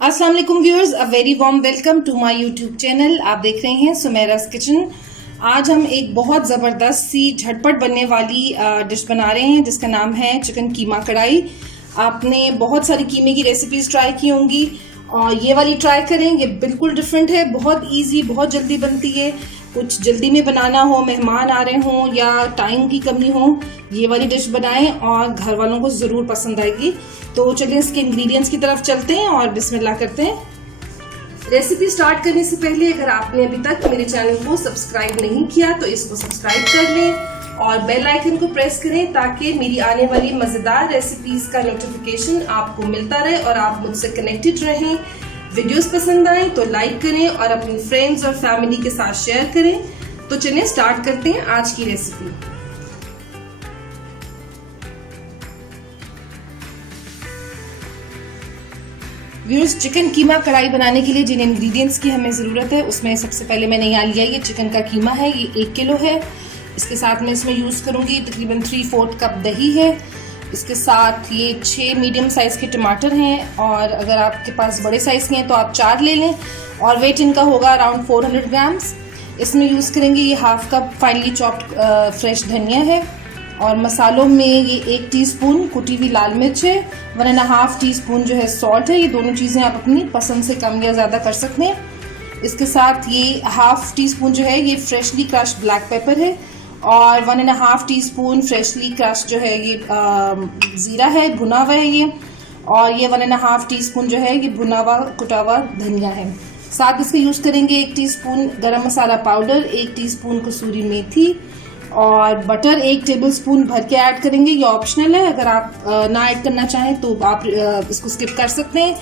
अस्सलाम वालेकुम viewers, a very warm welcome to my YouTube channel. आप देख रहे हैं सुमेरा's किचन। आज हम एक बहुत ज़बरदस्त सी झटपट बनने वाली डिश बना रहे हैं जिसका नाम है चिकन कीमा कढ़ाई। आपने बहुत सारी कीमे की रेसिपीज़ ट्राई की होंगी और ये वाली ट्राई करें, ये बिल्कुल डिफरेंट है, बहुत इजी, बहुत जल्दी बनती है। कुछ जल्दी में बनाना हो, मेहमान आ रहे हों या टाइम की कमी हो, ये वाली डिश बनाएं और घर वालों को ज़रूर पसंद आएगी। तो चलिए इसके इंग्रेडिएंट्स की तरफ चलते हैं और बिस्मिल्लाह करते हैं। रेसिपी स्टार्ट करने से पहले अगर आपने अभी तक मेरे चैनल को सब्सक्राइब नहीं किया तो इसको सब्सक्राइब कर लें और बेल आइकन को प्रेस करें ताकि मेरी आने वाली मज़ेदार रेसिपीज़ का नोटिफिकेशन आपको मिलता रहे और आप मुझसे कनेक्टेड रहें। वीडियोस पसंद आए तो लाइक करें और अपनी फ्रेंड्स और फैमिली के साथ शेयर करें। तो चलिए स्टार्ट करते हैं आज की रेसिपी। व्यूअर्स, चिकन कीमा कढ़ाई बनाने के लिए जिन इंग्रेडिएंट्स की हमें ज़रूरत है उसमें सबसे पहले मैंने यहाँ लिया ये चिकन का कीमा है, ये 1 किलो है। इसके साथ मैं इसमें यूज़ करूँगी तकरीबन 3/4 कप दही है। इसके साथ ये 6 मीडियम साइज़ के टमाटर हैं और अगर आपके पास बड़े साइज़ के हैं तो आप 4 ले लें और वेट इनका होगा अराउंड 400 ग्राम्स। इसमें यूज़ करेंगे ये 1/2 कप फाइनली चॉप्ड फ्रेश धनिया है और मसालों में ये 1 टीस्पून कुटी हुई लाल मिर्च है, 1.5 टीस्पून जो है सॉल्ट है। ये दोनों चीज़ें आप अपनी पसंद से कम या ज़्यादा कर सकते हैं। इसके साथ ये 1/2 टीस्पून जो है ये फ्रेशली क्रश्ड ब्लैक पेपर है और 1.5 टीस्पून फ्रेशली क्रश जो है ये ज़ीरा है, भुना हुआ है ये, और ये 1.5 टीस्पून जो है ये भुना हुआ कुटा हुआ धनिया है। साथ इसके यूज़ करेंगे 1 टीस्पून गरम मसाला पाउडर, 1 टीस्पून कसूरी मेथी और बटर 1 टेबलस्पून भर के ऐड करेंगे। ये ऑप्शनल है, अगर आप ना ऐड करना चाहें तो आप इसको स्किप कर सकते हैं।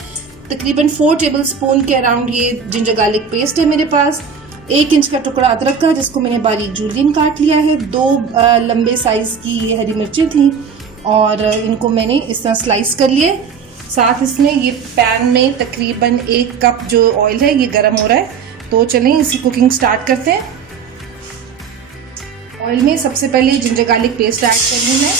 तकरीबन 4 टेबलस्पून के अराउंड ये जिंजर गार्लिक पेस्ट है मेरे पास। 1 इंच का टुकड़ा अदरक का जिसको मैंने बारीक जूलियन काट लिया है। 2 लंबे साइज की ये हरी मिर्चें थी और इनको मैंने इस तरह स्लाइस कर लिए। साथ इसमें ये पैन में तकरीबन 1 कप जो ऑयल है ये गर्म हो रहा है। तो चलें इसकी कुकिंग स्टार्ट करते हैं। ऑयल में सबसे पहले जिंजर गार्लिक पेस्ट ऐड कर लूँ मैं।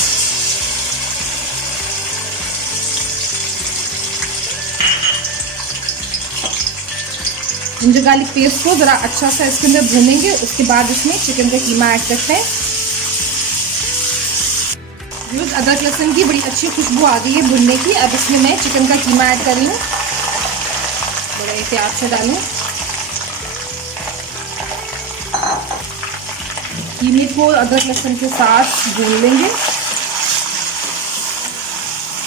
जिंजर गार्लिक पेस्ट को ज़रा अच्छा सा इसके अंदर भूनेंगे, उसके बाद इसमें चिकन का कीमा ऐड करते हैं। अदरक लहसुन की बड़ी अच्छी खुशबू आ गई है भुनने की। अब इसमें मैं चिकन का कीमा ऐड कर रही हूँ, बड़ा एहतियात से डालूँ। कीमे को अदरक लहसुन के साथ भून लेंगे।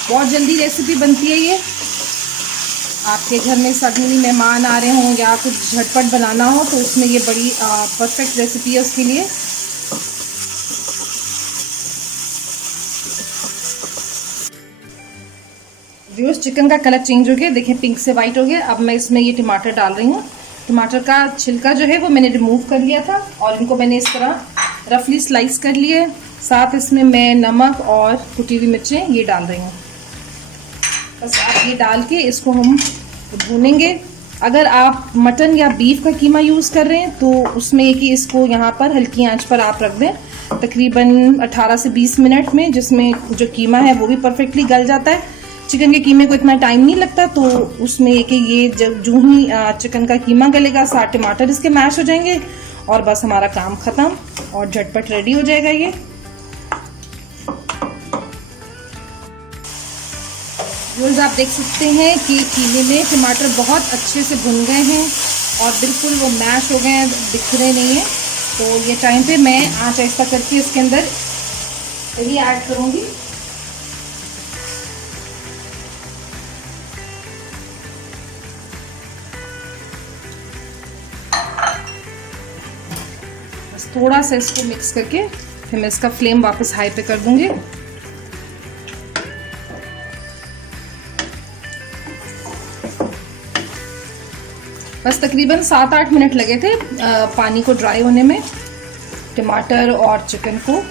बहुत जल्दी रेसिपी बनती है ये। आपके घर में सडनली मेहमान आ रहे हों या कुछ झटपट बनाना हो तो उसमें ये बड़ी परफेक्ट रेसिपी है उसके लिए। व्यूअर्स, चिकन का कलर चेंज हो गया, देखें पिंक से वाइट हो गया। अब मैं इसमें ये टमाटर डाल रही हूँ। टमाटर का छिलका जो है वो मैंने रिमूव कर लिया था और इनको मैंने इस तरह रफली स्लाइस कर लिए। साथ इसमें मैं नमक और कुटी हुई मिर्चें ये डाल रही हूँ। बस आप ये डाल के इसको हम भूनेंगे। अगर आप मटन या बीफ का कीमा यूज़ कर रहे हैं तो उसमें ये कि इसको यहाँ पर हल्की आंच पर आप रख दें तकरीबन 18 से 20 मिनट में, जिसमें जो कीमा है वो भी परफेक्टली गल जाता है। चिकन के कीमे को इतना टाइम नहीं लगता, तो उसमें ये कि ये जब जो ही चिकन का कीमा गलेगा साथ टमाटर इसके मैश हो जाएंगे और बस हमारा काम ख़त्म और झटपट रेडी हो जाएगा ये। व्यूअर्स, आप देख सकते हैं कि कीमे में टमाटर बहुत अच्छे से भुन गए हैं और बिल्कुल वो मैश हो गए हैं, दिख रहे नहीं है। तो ये टाइम पे मैं आंच ऐसा करके इसके अंदर दही ऐड करूँगी। थोड़ा सा इसको मिक्स करके फिर मैं इसका फ्लेम वापस हाई पे कर दूंगी। बस तकरीबन 7-8 मिनट लगे थे पानी को ड्राई होने में, टमाटर और चिकन को।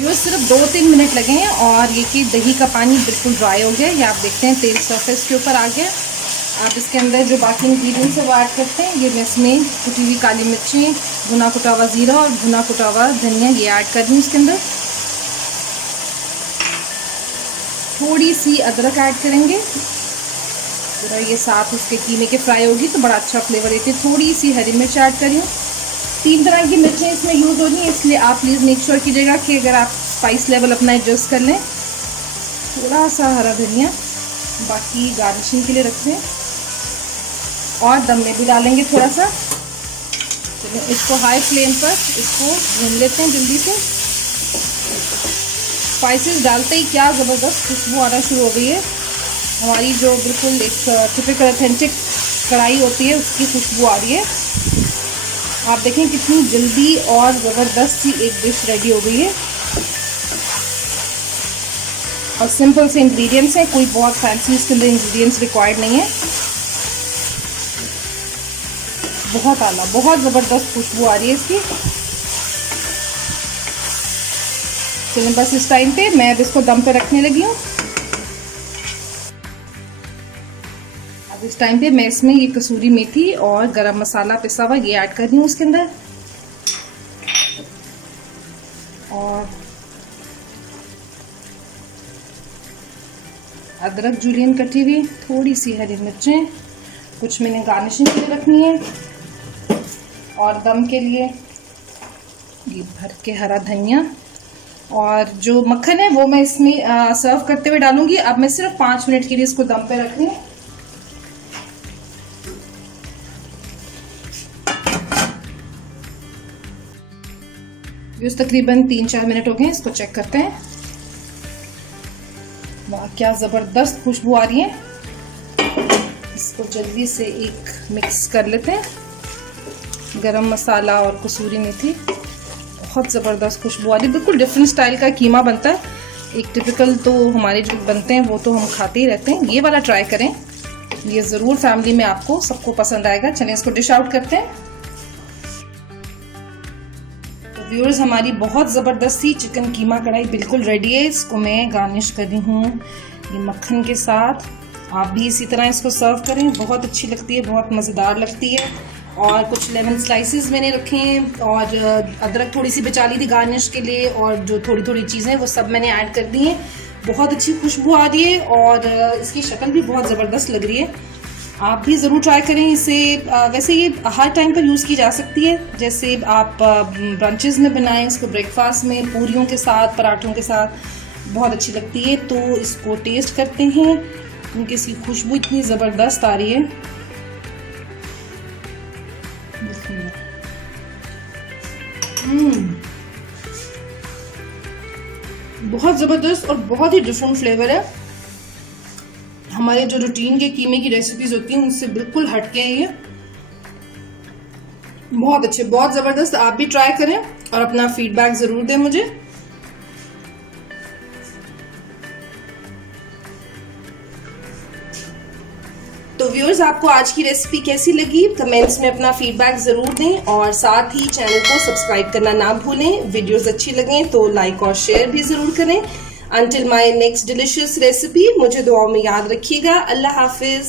ये सिर्फ 2-3 मिनट लगे हैं और ये कि दही का पानी बिल्कुल ड्राई हो गया। ये आप देखते हैं तेल सरफेस के ऊपर आ गया। आप इसके अंदर जो बाकी इंग्रेडिएंट्स है वो ऐड करते हैं। ये मैं इसमें कुटी हुई काली मिर्ची, भुना कुटा हुआ ज़ीरा और भुना कुटा हुआ धनिया ये ऐड कर रही हूँ इसके अंदर। थोड़ी सी अदरक ऐड करेंगे, ज़रा ये साथ उसके कीमे के फ्राई होगी तो बड़ा अच्छा फ्लेवर देती है। थोड़ी सी हरी मिर्च ऐड करिए। 3 तरह की मिर्चें इसमें यूज़ होनी है, इसलिए आप प्लीज़ मेक श्योर कीजिएगा कि अगर आप स्पाइस लेवल अपना एडजस्ट कर लें। थोड़ा सा हरा धनिया, बाकी गार्निशिंग के लिए रखते हैं, और दम में भी डालेंगे थोड़ा सा। चलो इसको हाई फ्लेम पर इसको भून लेते हैं जल्दी से। स्पाइसेस डालते ही क्या ज़बरदस्त खुशबू आना शुरू हो गई है। हमारी जो बिल्कुल एक टिपिकल ऑथेंटिक कढ़ाई होती है उसकी खुशबू आ रही है। आप देखें कितनी जल्दी और ज़बरदस्त सी एक डिश रेडी हो गई है, और सिंपल से इंग्रेडिएंट्स हैं, कोई बहुत फैंसी इसके अंदर इंग्रेडिएंट्स रिक्वायर्ड नहीं है। बहुत आला, बहुत ज़बरदस्त खुशबू आ रही है इसकी। चलिए बस इस टाइम पे मैं अब इसको दम पे रखने लगी हूँ। अब इस टाइम पे मैं इसमें ये कसूरी मेथी और गरम मसाला पिसा हुआ ये ऐड कर रही हूँ उसके अंदर, और अदरक जूलियन कटी हुई, थोड़ी सी हरी मिर्चें, कुछ मैंने गार्निशिंग के लिए रखनी है, और दम के लिए ये भर के हरा धनिया, और जो मक्खन है वो मैं इसमें सर्व करते हुए डालूंगी। अब मैं सिर्फ 5 मिनट के लिए इसको दम पे रख रही हूँ। तकरीबन 3-4 मिनट हो गए, इसको चेक करते हैं। वाह क्या ज़बरदस्त खुशबू आ रही है। इसको जल्दी से एक मिक्स कर लेते हैं। गरम मसाला और कसूरी मेथी, बहुत ज़बरदस्त खुशबू आ रही है। बिल्कुल डिफरेंट स्टाइल का कीमा बनता है। एक टिपिकल तो हमारे जो बनते हैं वो तो हम खाते ही रहते हैं, ये वाला ट्राई करें, ये ज़रूर फैमिली में आपको सबको पसंद आएगा। चलिए इसको डिश आउट करते हैं। व्यूअर्स हमारी बहुत ज़बरदस्त सी चिकन कीमा कढ़ाई बिल्कुल रेडी है। इसको मैं गार्निश कर रही हूँ ये मक्खन के साथ। आप भी इसी तरह इसको सर्व करें, बहुत अच्छी लगती है, बहुत मज़ेदार लगती है। और कुछ लेमन स्लाइसेस मैंने रखे हैं, और अदरक थोड़ी सी बचा ली थी गार्निश के लिए, और जो थोड़ी थोड़ी चीज़ें वो सब मैंने ऐड कर दी हैं। बहुत अच्छी खुशबू आ रही है, और इसकी शक्ल भी बहुत ज़बरदस्त लग रही है। आप भी ज़रूर ट्राई करें इसे। वैसे ये हर टाइम पर यूज़ की जा सकती है, जैसे आप ब्रंचेस में बनाएं, इसको ब्रेकफास्ट में पूरियों के साथ, पराठों के साथ बहुत अच्छी लगती है। तो इसको टेस्ट करते हैं, क्योंकि इसकी खुशबू इतनी ज़बरदस्त आ रही है। बहुत ज़बरदस्त और बहुत ही डिफरेंट फ्लेवर है। हमारे जो रूटीन के कीमे की रेसिपीज होती हैं उनसे बिल्कुल हटके हैं ये। बहुत अच्छे, बहुत ज़बरदस्त। आप भी ट्राई करें और अपना फीडबैक ज़रूर दें मुझे। तो व्यूअर्स आपको आज की रेसिपी कैसी लगी कमेंट्स में अपना फीडबैक ज़रूर दें, और साथ ही चैनल को सब्सक्राइब करना ना भूलें। वीडियोस अच्छी लगें तो लाइक और शेयर भी ज़रूर करें। Until my next delicious recipe, मुझे दुआओं में याद रखिएगा। अल्लाह हाफिज।